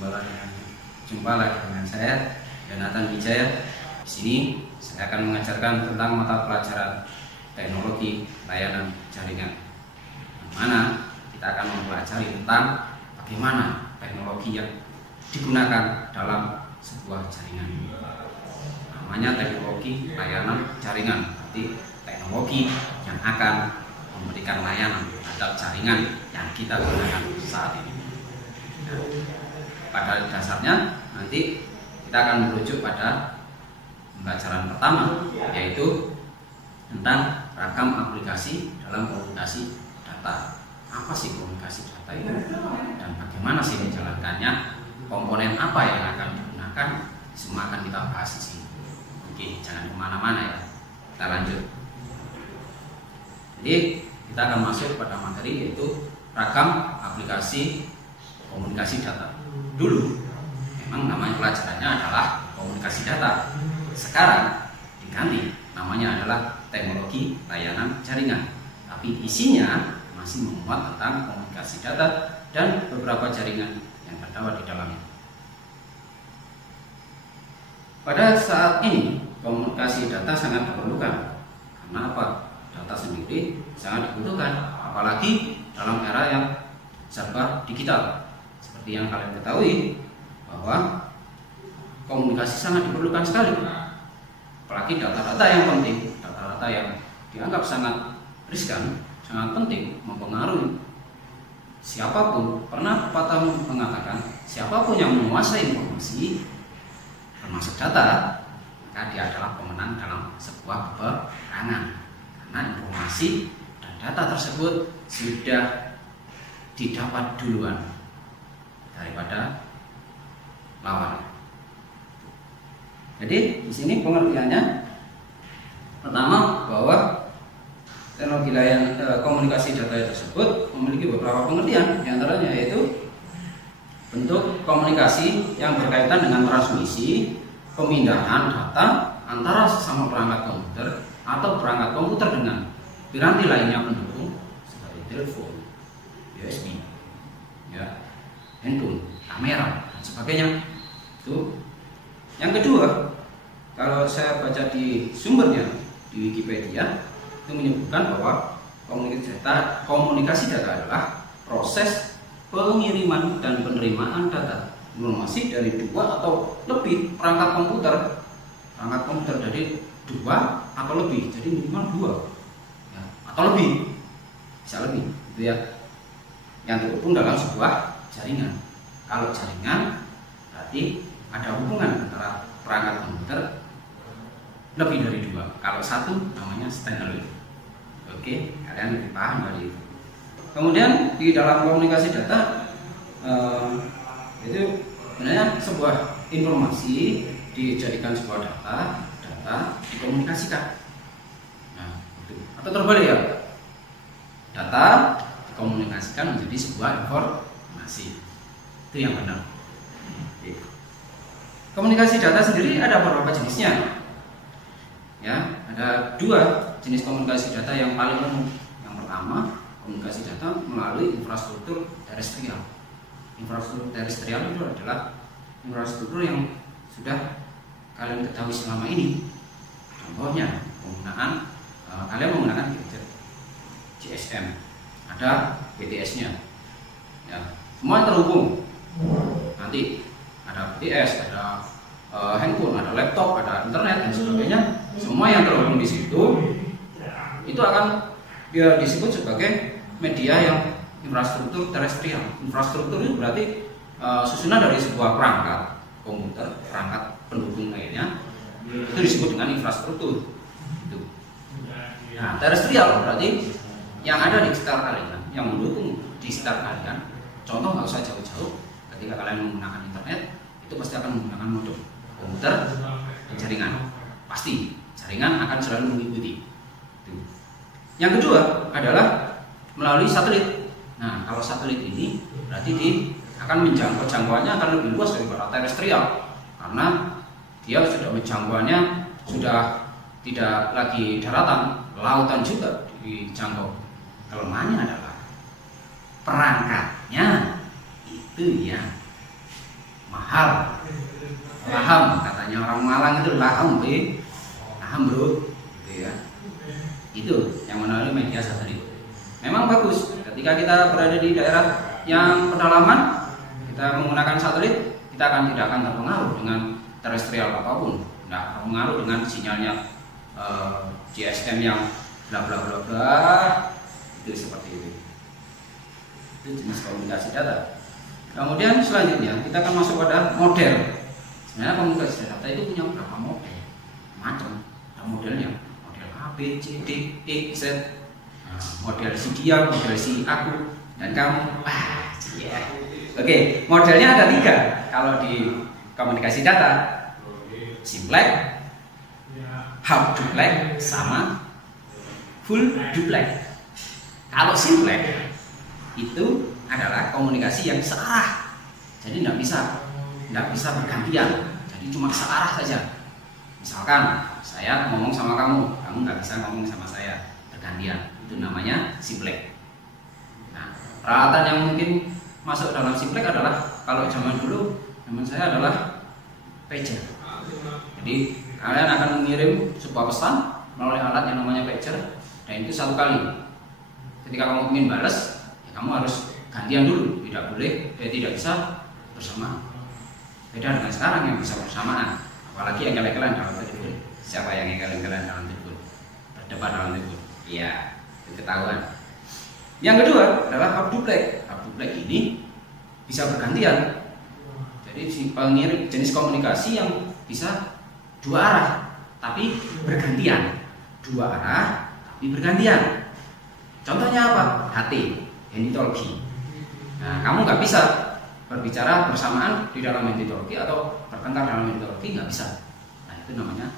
Jumpa lagi dengan saya, Yonatan Wijaya. Di sini saya akan mengajarkan tentang mata pelajaran teknologi layanan jaringan, di mana kita akan mempelajari tentang bagaimana teknologi yang digunakan dalam sebuah jaringan. Namanya teknologi layanan jaringan, berarti teknologi yang akan memberikan layanan terhadap jaringan yang kita gunakan saat ini. Pada dasarnya nanti kita akan merujuk pada pembelajaran pertama, yaitu tentang ragam aplikasi dalam komunikasi data. Apa sih komunikasi data itu dan bagaimana sih menjalankannya, komponen apa yang akan digunakan, semua akan kita bahas di sini. Oke, jangan kemana-mana ya, kita lanjut. Jadi kita akan masuk pada materi, yaitu ragam aplikasi komunikasi data. Dulu memang namanya pelajarannya adalah komunikasi data, sekarang diganti namanya adalah teknologi layanan jaringan, tapi isinya masih memuat tentang komunikasi data dan beberapa jaringan yang terdapat di dalamnya. Pada saat ini komunikasi data sangat diperlukan. Karena apa? Data sendiri sangat dibutuhkan, apalagi dalam era yang serba digital. Seperti yang kalian ketahui bahwa komunikasi sangat diperlukan sekali, apalagi data-data yang penting, data-data yang dianggap sangat riskan, sangat penting, mempengaruhi siapapun. Pernah pepatah mengatakan, siapapun yang menguasai informasi termasuk data, maka dia adalah pemenang dalam sebuah peperangan, karena informasi dan data tersebut sudah didapat duluan daripada lawan. Jadi di sini pengertiannya pertama bahwa teknologi layanan komunikasi data tersebut memiliki beberapa pengertian, diantaranya yaitu bentuk komunikasi yang berkaitan dengan transmisi, pemindahan data antara sesama perangkat komputer atau perangkat komputer dengan piranti lainnya pendukung seperti telepon, USB, ya, handphone, kamera, dan sebagainya. Itu. Yang kedua, kalau saya baca di sumbernya di Wikipedia, itu menyebutkan bahwa komunikasi data adalah proses pengiriman dan penerimaan data informasi dari dua atau lebih perangkat komputer. Perangkat komputer dari dua atau lebih, jadi minimal dua, ya, atau lebih, bisa lebih, gitu ya, yang terhubung dalam sebuah jaringan. Kalau jaringan berarti ada hubungan antara perangkat komputer lebih dari dua. Kalau satu namanya standalone. Oke, kalian lebih paham dari itu. Kemudian di dalam komunikasi data itu sebenarnya sebuah informasi dijadikan sebuah data dikomunikasikan. Nah, itu. Atau terbalik ya, data dikomunikasikan menjadi sebuah informasi. Itu yang benar. Komunikasi data sendiri ada beberapa jenisnya. Ya, ada dua jenis komunikasi data yang paling umum. Yang pertama, komunikasi data melalui infrastruktur terestrial. Infrastruktur terestrial itu adalah infrastruktur yang sudah kalian ketahui selama ini. Contohnya, kalian menggunakan gadget GSM, ada BTS-nya. Ya, semua terhubung. Nanti ada BTS, ada handphone, ada laptop, ada internet dan sebagainya. Semua yang terhubung di situ itu akan dia disebut sebagai media yang infrastruktur terestrial. Infrastruktur itu berarti susunan dari sebuah perangkat komputer, perangkat pendukung lainnya, itu disebut dengan infrastruktur. Itu. Nah, terestrial berarti yang ada di sekitar kalian, yang mendukung di sekitar kalian. Contoh, nggak usah jauh-jauh, ketika kalian menggunakan internet, itu pasti akan menggunakan modem komputer dan jaringan. Pasti jaringan akan selalu mengikuti. Itu. Yang kedua adalah melalui satelit. Nah, kalau satelit ini berarti akan jangkauannya akan lebih luas daripada terestrial, karena dia sudah menjangkauannya sudah tidak lagi daratan, lautan juga dijangkau. Kelemahannya adalah perangkatnya itu ya mahal. Laham, katanya orang Malang itu laham, laham bro, gitu ya. Itu yang melalui media satelit. Memang bagus ketika kita berada di daerah yang pedalaman, kita menggunakan satelit, kita tidak akan terpengaruh dengan terestrial apapun, tidak terpengaruh dengan sinyalnya GSM yang bla bla bla bla, itu seperti itu. Itu jenis komunikasi data. Kemudian selanjutnya kita akan masuk pada model. Sebenarnya komunikasi data itu punya beberapa model, macam. Ada modelnya, model A, B, C, D, E, Z. Nah, model si dia, model si aku dan kamu. Yeah. Oke, modelnya ada 3 kalau di komunikasi data: simplex, half duplex, sama full duplex. Kalau simplex itu adalah komunikasi yang searah, jadi tidak bisa bergantian, jadi cuma searah saja. Misalkan saya ngomong sama kamu, kamu nggak bisa ngomong sama saya bergantian, itu namanya simplex. Nah, peralatan yang mungkin masuk dalam simplex adalah, kalau zaman saya adalah pager. Jadi kalian akan mengirim sebuah pesan melalui alat yang namanya pager, dan itu 1 kali. Ketika kamu ingin balas, ya kamu harus gantian dulu, tidak bisa bersamaan. Beda dengan sekarang yang bisa bersamaan, apalagi yang kalian dalam telepon. Siapa yang kalian dalam telepon? Berdebat dalam telepon. Iya, itu ketahuan. Yang kedua adalah half duplex. Half duplex ini bisa bergantian. Jadi si pengirim jenis komunikasi yang bisa 2 arah tapi bergantian. 2 arah tapi bergantian. Contohnya apa? HT, handitology. Nah, kamu nggak bisa berbicara bersamaan di dalam handitology atau bertengkar dalam handitology, nggak bisa. Nah, itu namanya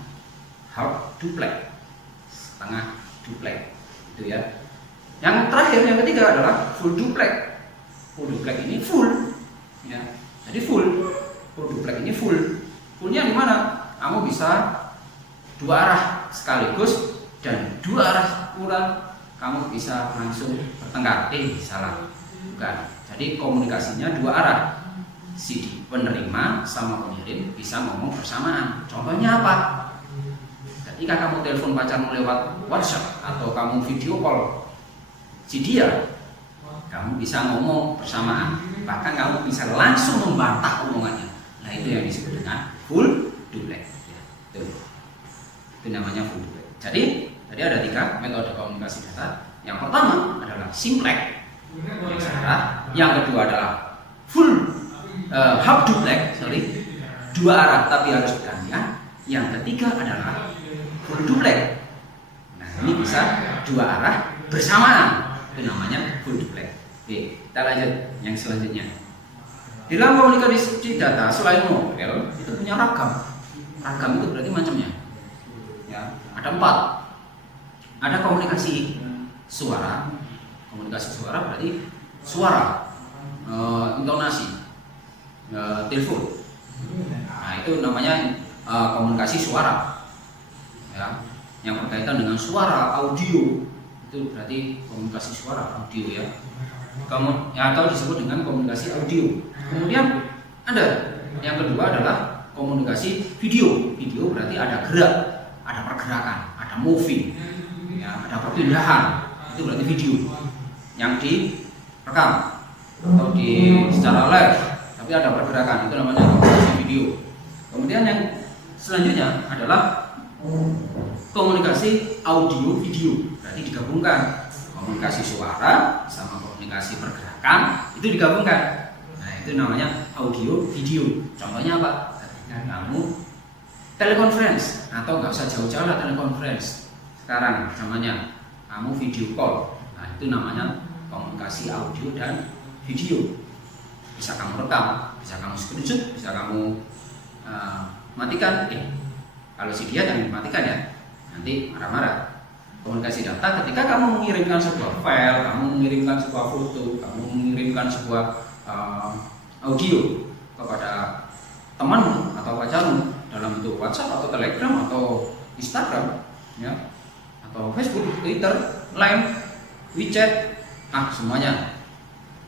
half duplex, setengah duplex, itu ya. Yang terakhir, yang ketiga adalah full duplex. Full duplex ini full, ya. Jadi full duplex ini full. Fullnya di mana? Kamu bisa 2 arah sekaligus dan 2 arah kurang. Kamu bisa langsung bertengkar. Salah, bukan. Jadi komunikasinya 2 arah. Si penerima sama pengirim bisa ngomong bersamaan. Contohnya apa? Ketika kamu telepon pacarmu lewat WhatsApp atau kamu video call si dia, kamu bisa ngomong bersamaan. Bahkan kamu bisa langsung membantah omongannya. Nah, itu yang disebut dengan full duplex. Ya, itu namanya full duplex. Jadi ada 3 metode komunikasi data. Yang pertama adalah simplex, yang kedua adalah full half duplex, 2 arah tapi harus bergantian. Yang ketiga adalah full duplex. Nah, ini bisa 2 arah bersamaan, itu namanya full duplex. Oke, kita lanjut yang selanjutnya. Di dalam komunikasi data selain model itu punya ragam. Ragam itu berarti macamnya. Ya, ada 4. Ada komunikasi suara. Komunikasi suara berarti suara, intonasi, telepon. Nah, itu namanya komunikasi suara. Ya, yang berkaitan dengan suara, audio, itu berarti komunikasi suara, audio ya. Atau disebut dengan komunikasi audio. Kemudian ada yang kedua adalah komunikasi video. Video berarti ada gerak, ada pergerakan, ada moving, ya, ada perpindahan. Itu berarti video yang direkam atau secara live, tapi ada pergerakan, itu namanya komunikasi video. Kemudian yang selanjutnya adalah komunikasi audio video, berarti digabungkan komunikasi suara sama komunikasi pergerakan, itu digabungkan. Nah, itu namanya audio video. Contohnya apa? Ketika kamu telekonferensi, atau nggak usah jauh-jauh lah telekonferensi, sekarang namanya kamu video call. Nah, itu namanya komunikasi audio dan video. Bisa kamu rekam, bisa kamu screenshot, bisa kamu matikan. Kalau si dia jangan dimatikan ya, nanti marah-marah. Komunikasi data ketika kamu mengirimkan sebuah file, kamu mengirimkan sebuah foto, kamu mengirimkan sebuah audio kepada temanmu atau pacarmu dalam bentuk WhatsApp atau Telegram atau Instagram, ya, atau Facebook, Twitter, Line, WeChat, semuanya.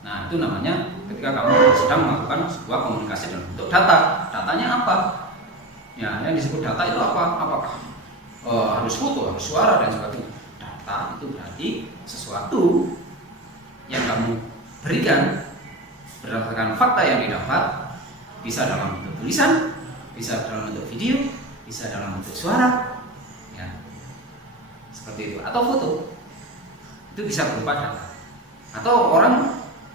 Nah, itu namanya ketika kamu sedang melakukan sebuah komunikasi dalam bentuk data. Datanya apa? Ya, yang disebut data itu apa? Apakah harus foto, harus suara dan sebagainya? Data itu berarti sesuatu yang kamu berikan berdasarkan fakta yang didapat, bisa dalam bentuk tulisan, bisa dalam bentuk video, bisa dalam bentuk suara, ya, seperti itu, atau foto. Itu bisa berupa data. Atau orang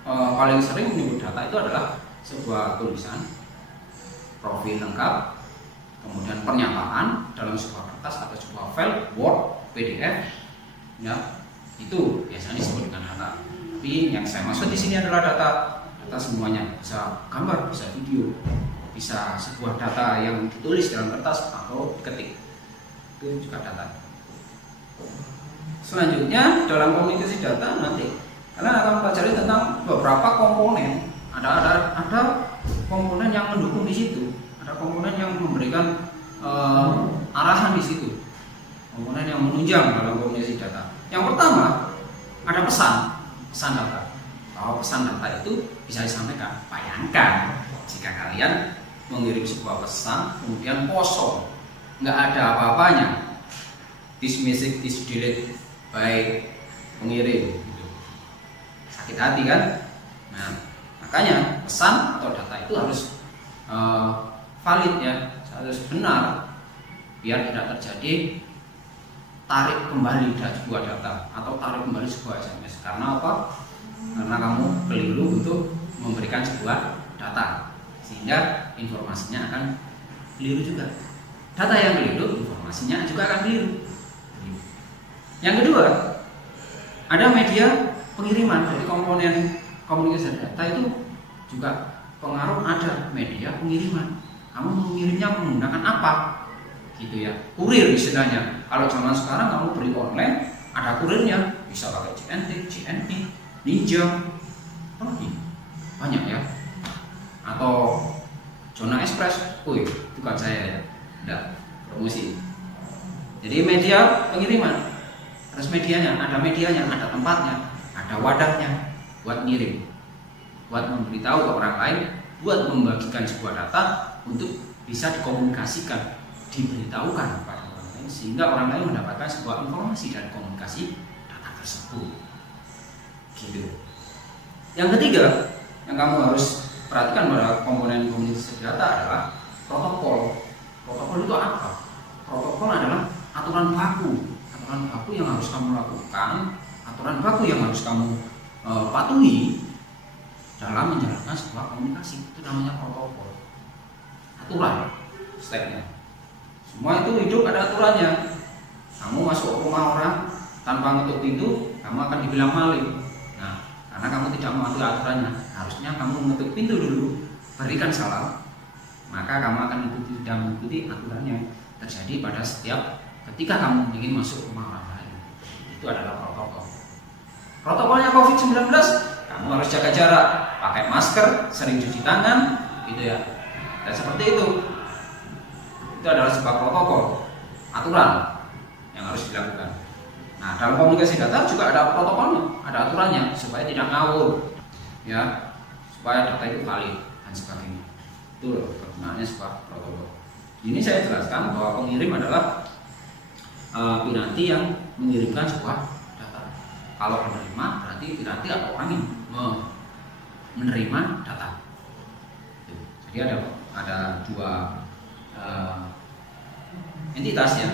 paling sering menyebut data itu adalah sebuah tulisan, profil lengkap, kemudian pernyataan dalam sebuah kertas atau sebuah file Word, PDF, ya, itu biasanya disebut dengan data. Tapi yang saya maksud di sini adalah data semuanya, bisa gambar, bisa video, bisa sebuah data yang ditulis dalam kertas atau diketik, itu juga data. Selanjutnya dalam komunikasi data nanti kalian akan pelajari tentang beberapa komponen. Ada komponen yang mendukung di situ, ada komponen yang memberikan arahan di situ, komponen yang menunjang dalam komunikasi data. Yang pertama ada pesan data. Bahwa pesan data itu bisa disampaikan. Bayangkan jika kalian mengirim sebuah pesan kemudian kosong, nggak ada apa-apanya, this message is deleted by pengirim, gitu. Sakit hati kan? Nah, makanya pesan atau data itu harus valid, ya, harus benar, biar tidak terjadi tarik kembali dari sebuah data atau tarik kembali sebuah SMS. Karena apa? Karena kamu keliru untuk memberikan sebuah data, sehingga informasinya akan keliru juga. Data yang keliru, informasinya juga akan keliru. Yang kedua, ada media pengiriman. Dari komponen komunikasi data itu juga pengaruh ada media pengiriman. Kamu mengirimnya menggunakan apa? Gitu ya, kurir istilahnya. Kalau zaman sekarang kamu beli online, ada kurirnya, bisa pakai JNT, Ninja, banyak ya. Atau Zona Express, itu kan saya ya, enggak promosi. Jadi media pengiriman, terus medianya, ada tempatnya, ada wadahnya buat ngirim, buat memberitahu ke orang lain, buat membagikan sebuah data untuk bisa dikomunikasikan, diberitahukan kepada orang lain, sehingga orang lain mendapatkan sebuah informasi dari komunikasi data tersebut. Gitu. Yang ketiga yang kamu harus perhatikan pada komponen komunikasi data adalah protokol. Protokol itu apa? Protokol adalah aturan baku yang harus kamu lakukan, aturan baku yang harus kamu patuhi dalam menjalankan sebuah komunikasi. Itu namanya protokol. Aturan, stepnya. Semua itu hidup ada aturannya. Kamu masuk ke rumah orang tanpa ngetuk pintu, kamu akan dibilang maling. Nah, karena kamu tidak mematuhi aturannya, harusnya kamu mengetuk pintu dulu, berikan salam, maka kamu akan tidak mengikuti aturan yang terjadi pada setiap ketika kamu ingin masuk rumah orang lain. Itu adalah protokol. Protokolnya COVID-19, kamu harus jaga jarak, pakai masker, sering cuci tangan, gitu ya. Dan seperti itu adalah sebuah protokol, aturan yang harus dilakukan. Nah, dalam komunikasi data juga ada protokolnya, ada aturannya supaya tidak ngawur, ya, supaya data itu valid dan sebagainya. Itu loh kegunaannya sebuah protokol. Ini saya jelaskan bahwa pengirim adalah piranti yang mengirimkan sebuah data. Kalau penerima berarti piranti atau orang yang menerima data. Jadi ada dua entitas ya.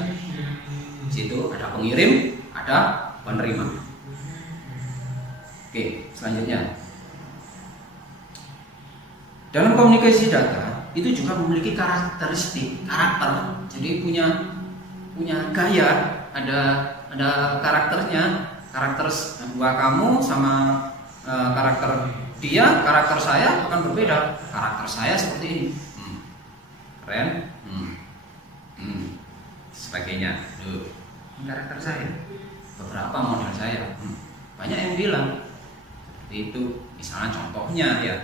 Di situ ada pengirim, ada penerima. Oke, selanjutnya. Dalam komunikasi data itu juga memiliki karakter. Jadi punya gaya, ada karakternya. Karakter dua kamu sama karakter dia, karakter saya akan berbeda. Karakter saya seperti ini. Keren. Sebagainya. Karakter saya, beberapa model saya, banyak yang bilang seperti itu. Misalnya contohnya ya,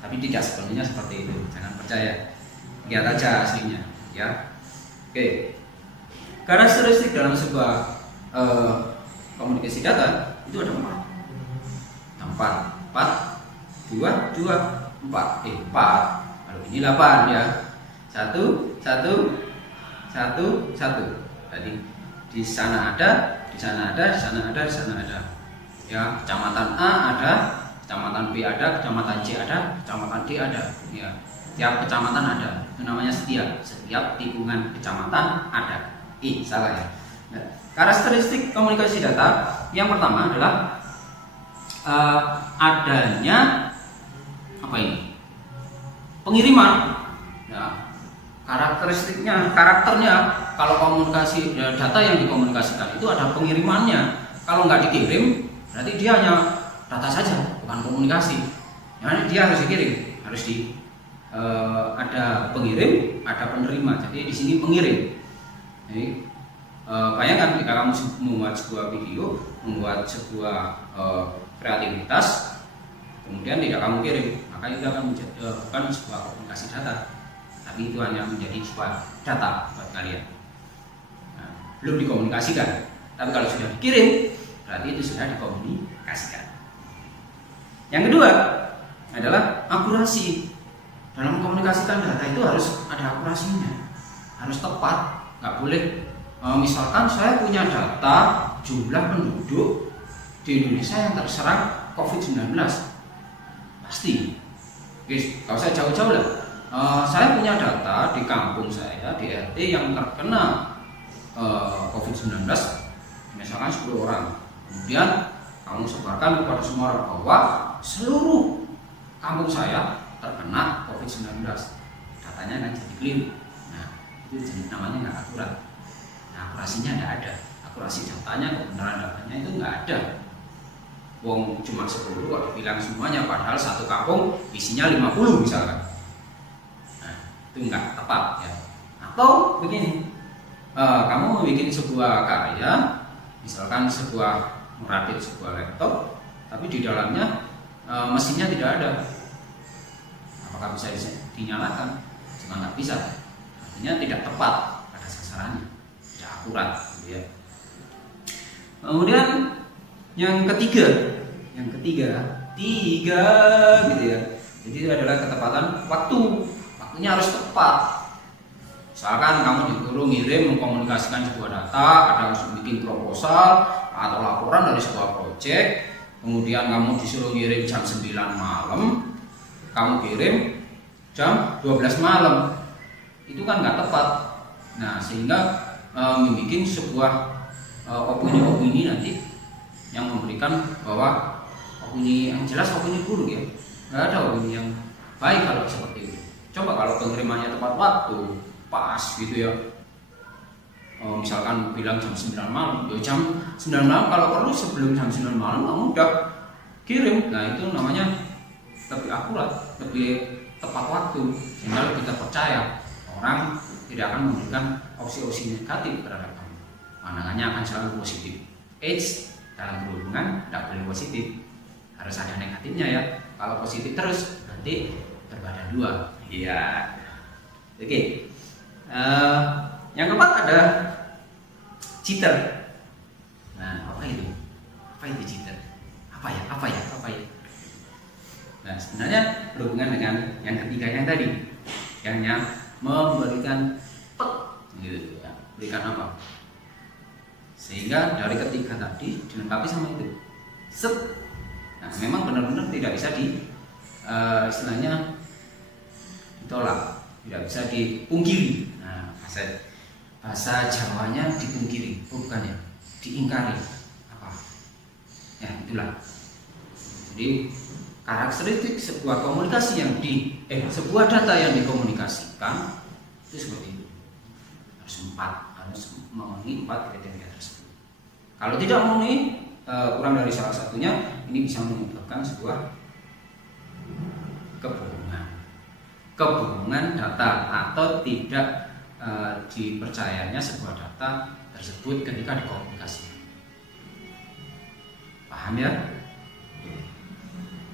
tapi tidak sepenuhnya seperti itu. Jangan percaya, lihat aja aslinya ya. Oke, karakteristik dalam sebuah komunikasi data itu ada empat 2, 4. 4. Kalau ini 8 ya. 1, 1, 1, 1. Tadi di sana ada, di sana ada, di sana ada, di sana ada. Ya, kecamatan A ada, kecamatan B ada, kecamatan C ada, kecamatan D ada. Ya, tiap kecamatan ada. Itu namanya setiap tikungan kecamatan ada. Salah ya. Nah, karakteristik komunikasi data yang pertama adalah adanya apa ini? Pengiriman. Ya, karakternya kalau komunikasi data yang dikomunikasikan itu ada pengirimannya. Kalau nggak dikirim, berarti dia hanya data saja, bukan komunikasi. Yani dia harus dikirim, harus ada pengirim, ada penerima. Jadi di sini pengirim. Jadi, bayangkan jika kamu membuat sebuah video, membuat sebuah kreativitas, kemudian tidak kamu kirim, maka itu akan bukan sebuah komunikasi data, tapi itu hanya menjadi sebuah data buat kalian. Nah, belum dikomunikasikan, tapi kalau sudah dikirim, berarti itu sudah dikomunikasikan. Yang kedua adalah akurasi. Dalam mengkomunikasikan data itu harus ada akurasinya, harus tepat. Nggak boleh, misalkan saya punya data jumlah penduduk di Indonesia yang terserang COVID-19, pasti, guys, kalau saya jauh-jauh lah, saya punya data di kampung saya, di RT yang terkena COVID-19, misalkan 10 orang, kemudian kamu sebarkan kepada semua orang bahwa seluruh kampung saya terkena COVID-19, datanya akan jadi keliru. Itu namanya nggak akurat. Nah, akurasinya nggak ada, akurasi datanya, kebenaran datanya itu nggak ada. Wong cuma 10 kok dibilang semuanya, padahal satu kampung isinya 50 misalkan. Nah, itu nggak tepat ya. Atau begini, kamu bikin sebuah karya, misalkan sebuah merakit sebuah laptop, tapi di dalamnya mesinnya tidak ada. Apakah bisa dinyalakan? Cuma nggak bisa. Artinya tidak tepat pada sasarannya, tidak akurat, gitu ya. Kemudian yang ketiga, gitu ya. Jadi itu adalah ketepatan waktu. Waktunya harus tepat. Misalkan kamu disuruh ngirim mengkomunikasikan sebuah data, ada harus bikin proposal atau laporan dari sebuah proyek, kemudian kamu disuruh ngirim jam 9 malam, kamu kirim jam 12 malam. Itu kan nggak tepat. Nah, sehingga membuat sebuah opini-opini nanti yang memberikan bahwa opini yang jelas opini buruk ya. Nggak ada opini yang baik kalau seperti itu. Coba kalau pengirimannya tepat waktu, pas gitu ya. Misalkan bilang jam 9 malam, ya jam 9 malam, kalau perlu sebelum jam 9 malam kamu udah kirim. Nah, itu namanya lebih akurat, lebih tepat waktu, sehingga kita percaya. Orang tidak akan memberikan opsi-opsi negatif terhadap kamu. Pandangannya akan selalu positif. Dalam berhubungan tidak boleh positif, harus ada negatifnya ya. Kalau positif terus nanti berbadan dua. Iya. Oke. Yang keempat ada jitter. Nah, apa itu? Apa itu jitter? Apa ya? Nah, sebenarnya berhubungan dengan yang ketiga yang tadi, yang memberikan gitu ya. Berikan apa? Sehingga dari ketiga tadi dilengkapi sama itu. Nah, memang benar-benar tidak bisa istilahnya ditolak, tidak bisa dipungkiri. Nah, bahasa Jawanya dipungkiri, bukan ya, diingkari. Apa? Ya, itulah. Jadi karakteristik sebuah komunikasi yang sebuah data yang dikomunikasikan itu seperti itu. Harus memenuhi 4 kriteria tersebut. Kalau tidak memenuhi kurang dari salah satunya, ini bisa menyebabkan sebuah kebohongan data atau tidak dipercayanya sebuah data tersebut ketika dikomunikasikan. Paham ya?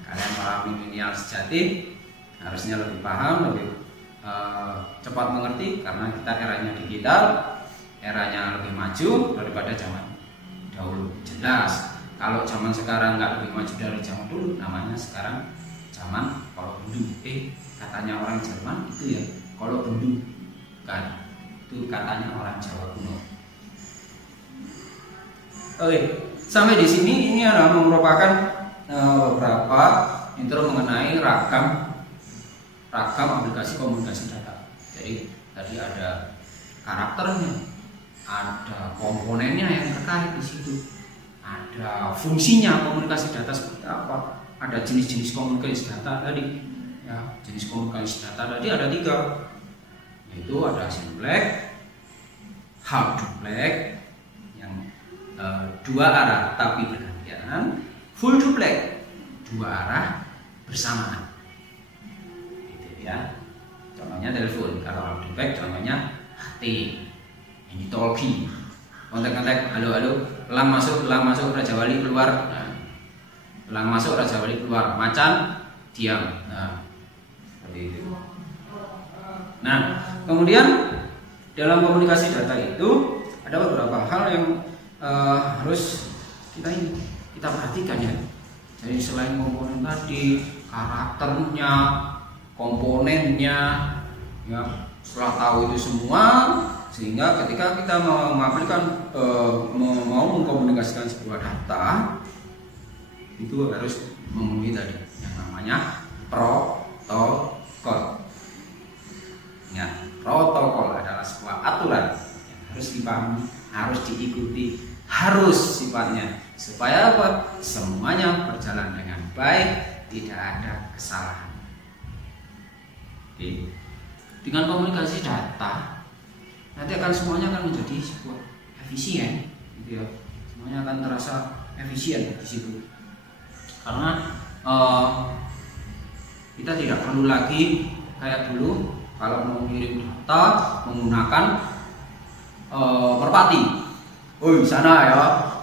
Kalian para milenial sejati harusnya lebih paham, lebih cepat mengerti, karena kita eranya digital, eranya lebih maju daripada zaman dahulu. Jelas kalau zaman sekarang nggak lebih maju dari zaman dulu, namanya sekarang zaman Kolobundu. Katanya orang Jerman itu ya Kolobundu, kan? Itu katanya orang Jawa kuno. Oke, sampai di sini ini adalah merupakan beberapa intro mengenai ragam aplikasi komunikasi data. Jadi tadi ada karakternya, ada komponennya yang terkait di situ, ada fungsinya komunikasi data seperti apa, ada jenis-jenis komunikasi data tadi. Ya, jenis komunikasi data tadi ada 3, yaitu ada simplex, half duplex, yang 2 arah tapi bergantian, full duplex, 2 arah bersamaan. Gitu ya. Contohnya telepon, kalau half duplex contohnya HT, ini talkie, kontak-kontak, halo, elang masuk, Raja Wali keluar, elang masuk, Raja Wali keluar, macan diam. Seperti itu. Nah, kemudian dalam komunikasi data itu ada beberapa hal yang harus kita perhatikan ya. Jadi selain komponen tadi, karakternya, komponennya, ya setelah tahu itu semua, sehingga ketika kita mau mengkomunikasikan sebuah data, itu harus memenuhi tadi yang namanya protokol. Ya, protokol adalah sebuah aturan yang harus dipahami, harus diikuti, harus sifatnya supaya apa? Semuanya berjalan dengan baik, tidak ada kesalahan. Oke. Dengan komunikasi data, nanti semuanya akan menjadi sebuah efisien, gitu ya. Semuanya akan terasa efisien di situ, karena kita tidak perlu lagi kayak dulu kalau mau mengirim data menggunakan merpati. Di sana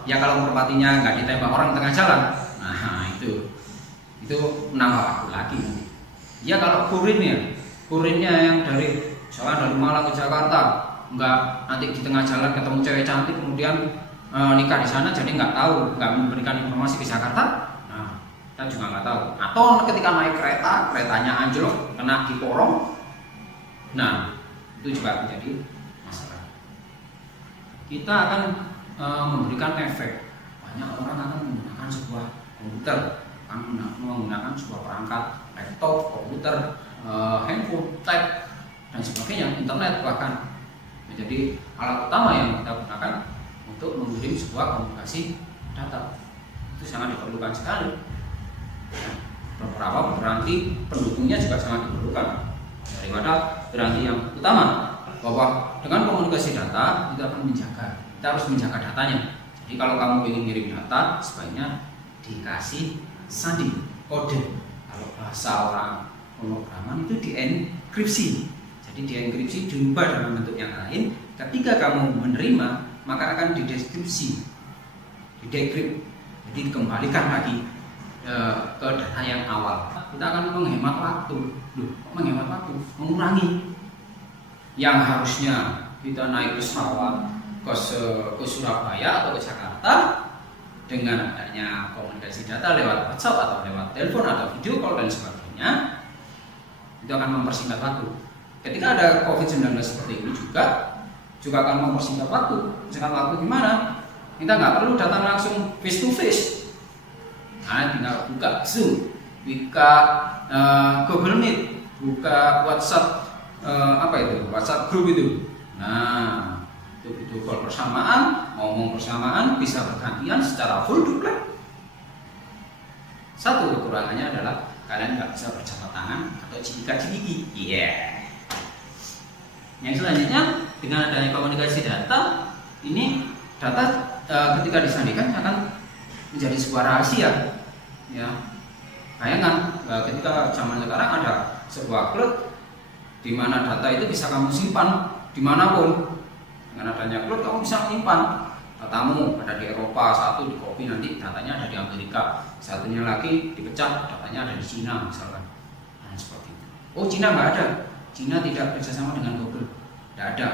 ya kalau merpatinya nggak ditembak orang tengah jalan, nah itu menambah waktu lagi nanti. Ya kalau kurirnya yang dari Malang ke Jakarta, nggak nanti di tengah jalan ketemu cewek cantik kemudian nikah di sana, jadi nggak tahu, nggak memberikan informasi ke Jakarta. Nah, kita juga nggak tahu. Atau ketika naik keretanya anjlok kena di porong, nah itu juga menjadi masalah. Kita akan memberikan efek. Banyak orang akan menggunakan sebuah komputer, akan menggunakan sebuah perangkat laptop, komputer, handphone, tab, dan sebagainya, internet bahkan. Jadi alat utama yang kita gunakan untuk mengirim sebuah komunikasi data itu sangat diperlukan sekali. Beberapa piranti pendukungnya juga sangat diperlukan daripada piranti yang utama. Bahwa dengan komunikasi data kita harus menjaga datanya. Jadi kalau kamu ingin ngirim data, sebaiknya dikasih sandi, kode. Kalau bahasa orang pemrograman itu dienkripsi. Jadi dienkripsi diubah dalam bentuk yang lain. Ketika kamu menerima, maka akan dideskripsi, didekrip. Jadi dikembalikan lagi ke data yang awal. Kita akan menghemat waktu. Menghemat waktu, mengurangi. Yang harusnya kita naik pesawat ke Surabaya atau ke Jakarta, dengan adanya komunikasi data lewat WhatsApp atau lewat telepon atau video call dan sebagainya, itu akan mempersingkat waktu. Ketika ada COVID-19 seperti ini juga akan mempersingkat waktu. Singkat waktu gimana? Kita nggak perlu datang langsung face to face. Nah, tinggal buka Zoom, buka Google Meet, buka WhatsApp WhatsApp group itu. Nah, itu video call bersamaan, ngomong bersamaan, bisa bergantian secara full duplex. Satu kekurangannya adalah kalian nggak bisa berjabat tangan atau cipika-cipiki. Yang selanjutnya, dengan adanya komunikasi data, ini data ketika disandikan akan menjadi sebuah rahasia. Ya, bayangkan ketika zaman sekarang ada sebuah cloud di mana data itu bisa kamu simpan dimanapun. Dengan adanya cloud kamu bisa menyimpan datamu, ada di Eropa, satu di copy nanti datanya ada di Amerika, satunya lagi dipecah datanya ada di Cina misalkan. Nah, seperti itu. Cina nggak ada, Cina tidak bekerjasama dengan Google, tidak ada.